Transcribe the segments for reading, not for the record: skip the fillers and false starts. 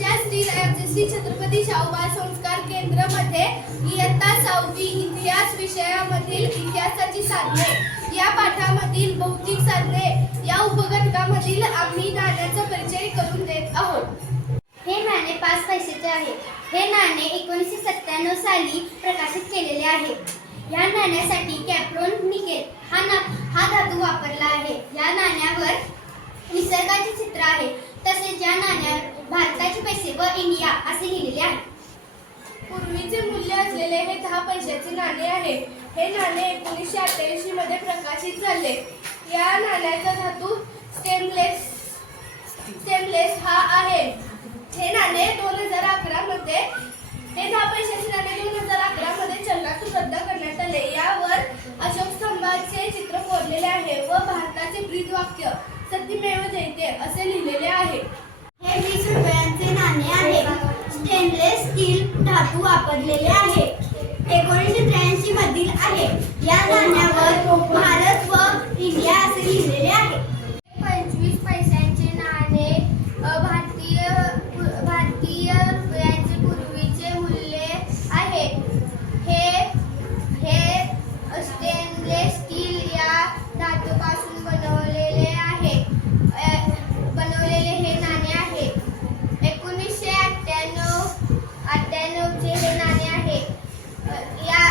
श्री छत्रपती शाहूबाई संस्कार केंद्र मध्ये इयत्ता 6वी इतिहास विषयामधील इतिहासाची साधने या पाठामधील भौतिक साधने या उपघटकामधील आम्ही नाण्याचा परिचय करून देत आहोत। हे नाणे 5 पैशाचे आहे। हे नाणे 1997 साली प्रकाशित केलेले आहे। या नाण्यासाठी कॅप्रोन निकेल हा धातू वापरला आहे। या नाण्यावर निसर्गाचे चित्र आहे। तसेच या नाण्यावर भारताचे पैसे व इंडिया असे लिहिलेले आहे। पूर्वीचे मूल्य असलेले हे 10 पैशाचे नाणे आहे। हे नाणे 1988 मध्ये प्रकाशित झाले। या नाण्याचा धातू स्टेनलेस हा आहे। हे नाणे 2011 मध्ये हे 10 पैशाचे नाणे 2011 मध्ये चलनातून रद्द करण्यात आले। यावर अशोक स्तंभाचे चित्र कोरलेले आहे व भारताचे ब्रीदवाक्य सत्यमेव जयते असे लिहिलेले आहे। हे 20 रुपयांचे नाणे आहे। स्टेनलेस स्टील धातू वापरलेले आहे। 1983 मधील आहे। या नाण्यावर भारत व इंडिया असे लिहिलेले आहे। 25 पैशांचे नाणे भारतीय रुपयाचे पूर्वीचे मूल्य आहे। हे स्टेनलेस स्टील या धातूपासून बनवलेले हे नाणे आहे। 1998 चे हे नाणे आहे। या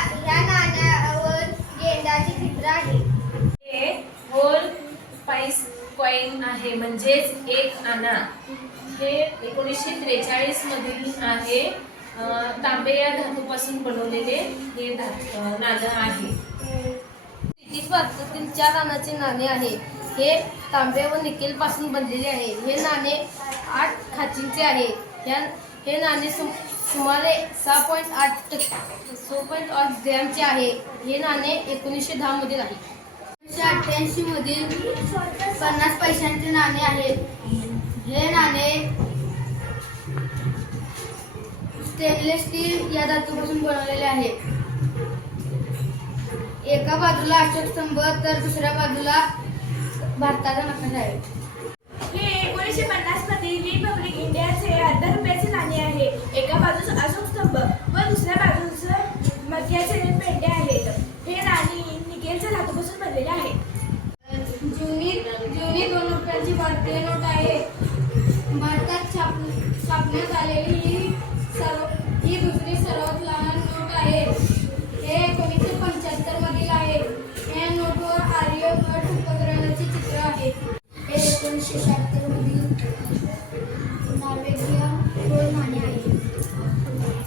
नाण्यावर गेंडाचे चित्र आहे। हे होल पाईस कॉइन आहे, म्हणजेच एक आणा। हे 1943 मधील आहे। तांबे या धातूपासून बनवलेले हे नाणं आहे। ब्रिटिश भारतातील 4 आण्याचे नाणे आहे। हे तांबे व निकेल पासून बनलेले आहे। हे नाणे 8 खाचींचे आहे। हे नाणे सुमारे 6.8 ग्रॅमचे आहे। हे नाणे 1910 मधील आहे। 1988 मधील 50 पैशांचे नाणे आहे। हे नाणे स्टेनलेस स्टील या धातूपासून बनवलेले आहे। एका बाजूला अशोक स्तंभ तर दुसऱ्या बाजूला भारताचा नकाशा आहे। हे 1950 मधील रिपब्लिक इंडियाचे अर्धा रुपयाचे नाणे आहे। एका बाजूस अशोक स्तंभ व दुसऱ्या बाजूस मध्याचे पेंड्या आहेत। हे नाणे निकेलच्या धातूपासून बनलेले आहे। जुनी 2 रुपयाची भारतीय नोट आहे। भारतात छापण्यात आलेली ही दुसरी सर्वात लहान नोट आहे। हे 1975 मधील आहे। या नोटवर आर्यभट्ट उपग्रहाचे चित्र आहे। हे 1976 मधील